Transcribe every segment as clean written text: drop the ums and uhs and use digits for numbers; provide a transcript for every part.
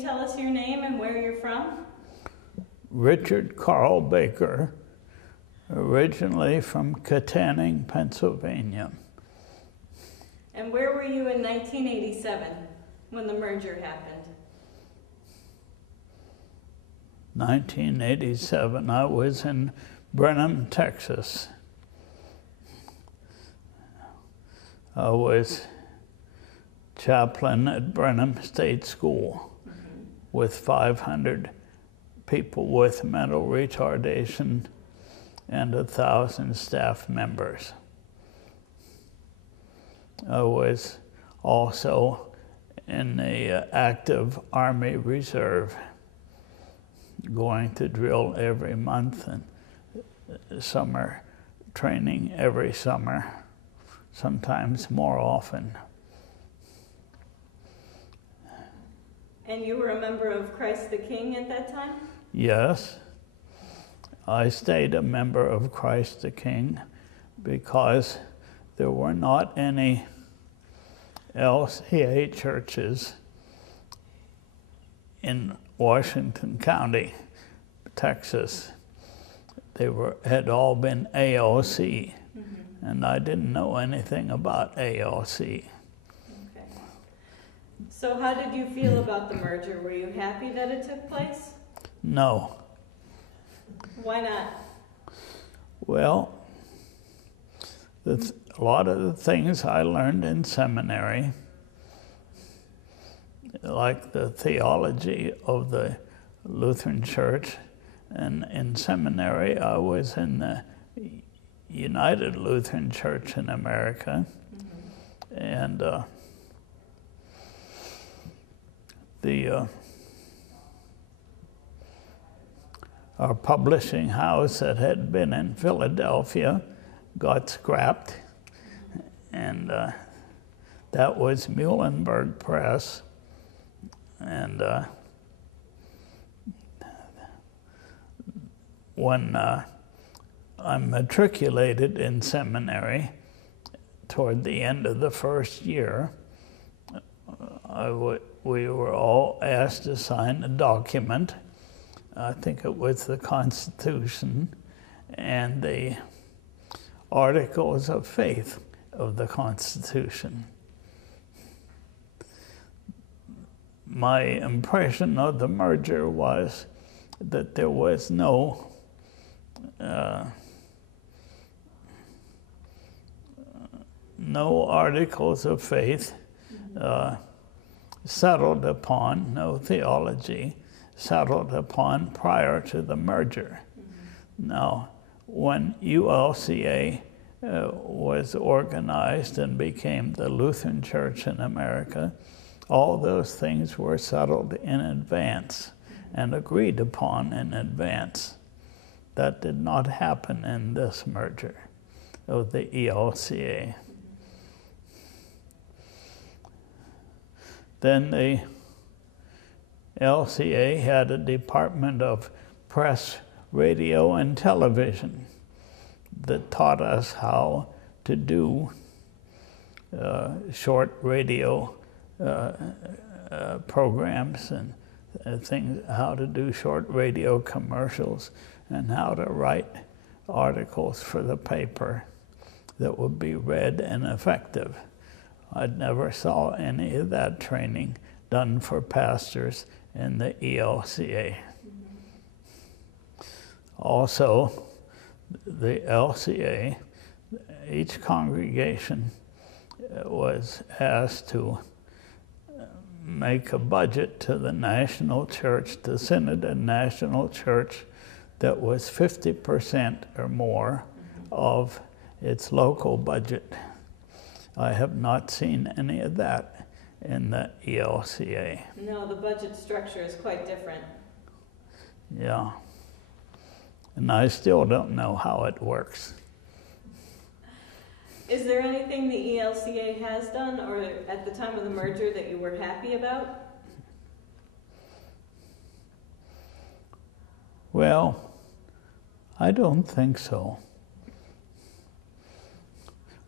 you tell us your name and where you're from? Richard Carl Baker, originally from Katanning, Pennsylvania. And where were you in 1987 when the merger happened? 1987, I was in Brenham, Texas. I was chaplain at Brenham State School with 500 people with mental retardation and 1,000 staff members. I was also in the active Army Reserve, going to drill every month and summer training every summer, sometimes more often. And you were a member of Christ the King at that time? Yes. I stayed a member of Christ the King because there were not any ELCA churches in Washington County, Texas. They had all been ALC, and I didn't know anything about ALC. Okay. So how did you feel about the merger? Were you happy that it took place? No. Why not? Well, a lot of the things I learned in seminary, like the theology of the Lutheran Church, and in seminary I was in the United Lutheran Church in America, and our publishing house that had been in Philadelphia got scrapped, and that was Muhlenberg Press. And when I matriculated in seminary, toward the end of the first year, we were all asked to sign a document. I think it was the Constitution and the Articles of Faith of the Constitution. My impression of the merger was that there was no articles of faith settled upon, no theology settled upon prior to the merger. Now, when ELCA was organized and became the Lutheran Church in America, all those things were settled in advance and agreed upon in advance. That did not happen in this merger of the ELCA. Then the LCA had a department of press, radio, and television that taught us how to do short radio programs and things, how to do short radio commercials, and how to write articles for the paper that would be read and effective. I never saw any of that training done for pastors in the ELCA. Also, the LCA, each congregation was asked to make a budget to the national church, the Synod and National Church, that was 50% or more of its local budget. I have not seen any of that in the ELCA. No, the budget structure is quite different. Yeah. And I still don't know how it works. Is there anything the ELCA has done or at the time of the merger that you were happy about? Well, I don't think so.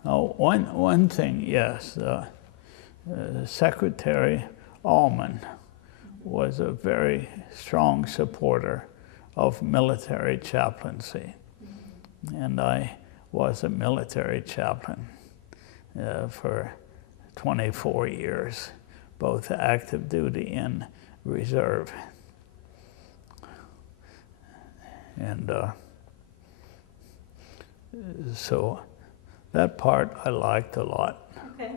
Oh, one thing, yes. Secretary Allman was a very strong supporter of military chaplaincy. And I was a military chaplain for 24 years, both active duty and reserve. And so that part I liked a lot. Okay.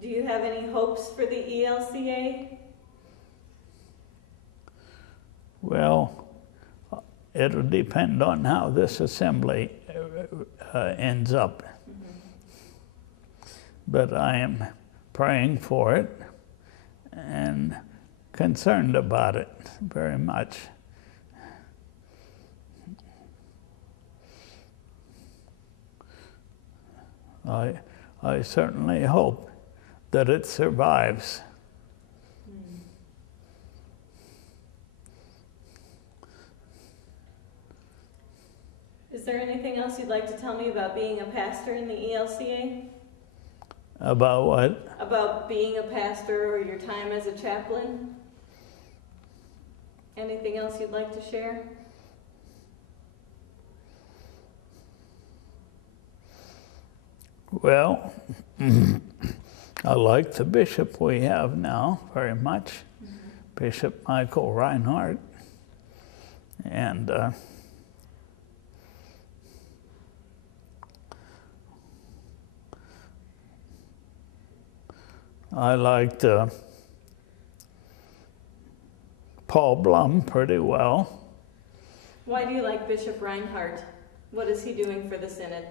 Do you have any hopes for the ELCA? Well, it'll depend on how this assembly ends up. But I am praying for it and concerned about it very much. I certainly hope that it survives. Is there anything else you'd like to tell me about being a pastor in the ELCA? About what? About being a pastor or your time as a chaplain? Anything else you'd like to share? Well, I like the bishop we have now very much, Bishop Michael Reinhardt. And I liked Paul Blum pretty well. Why do you like Bishop Reinhardt? What is he doing for the synod?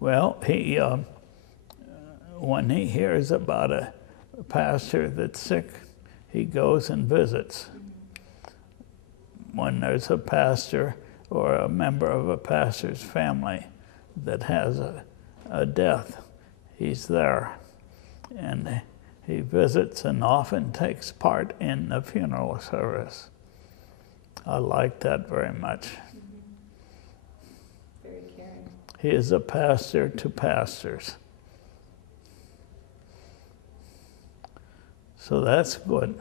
Well, he when he hears about a pastor that's sick, he goes and visits. When there's a pastor or a member of a pastor's family that has a death, he's there. And he visits and often takes part in the funeral service. I like that very much. Very caring. He is a pastor to pastors. So that's good.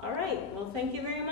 All right. Well, thank you very much.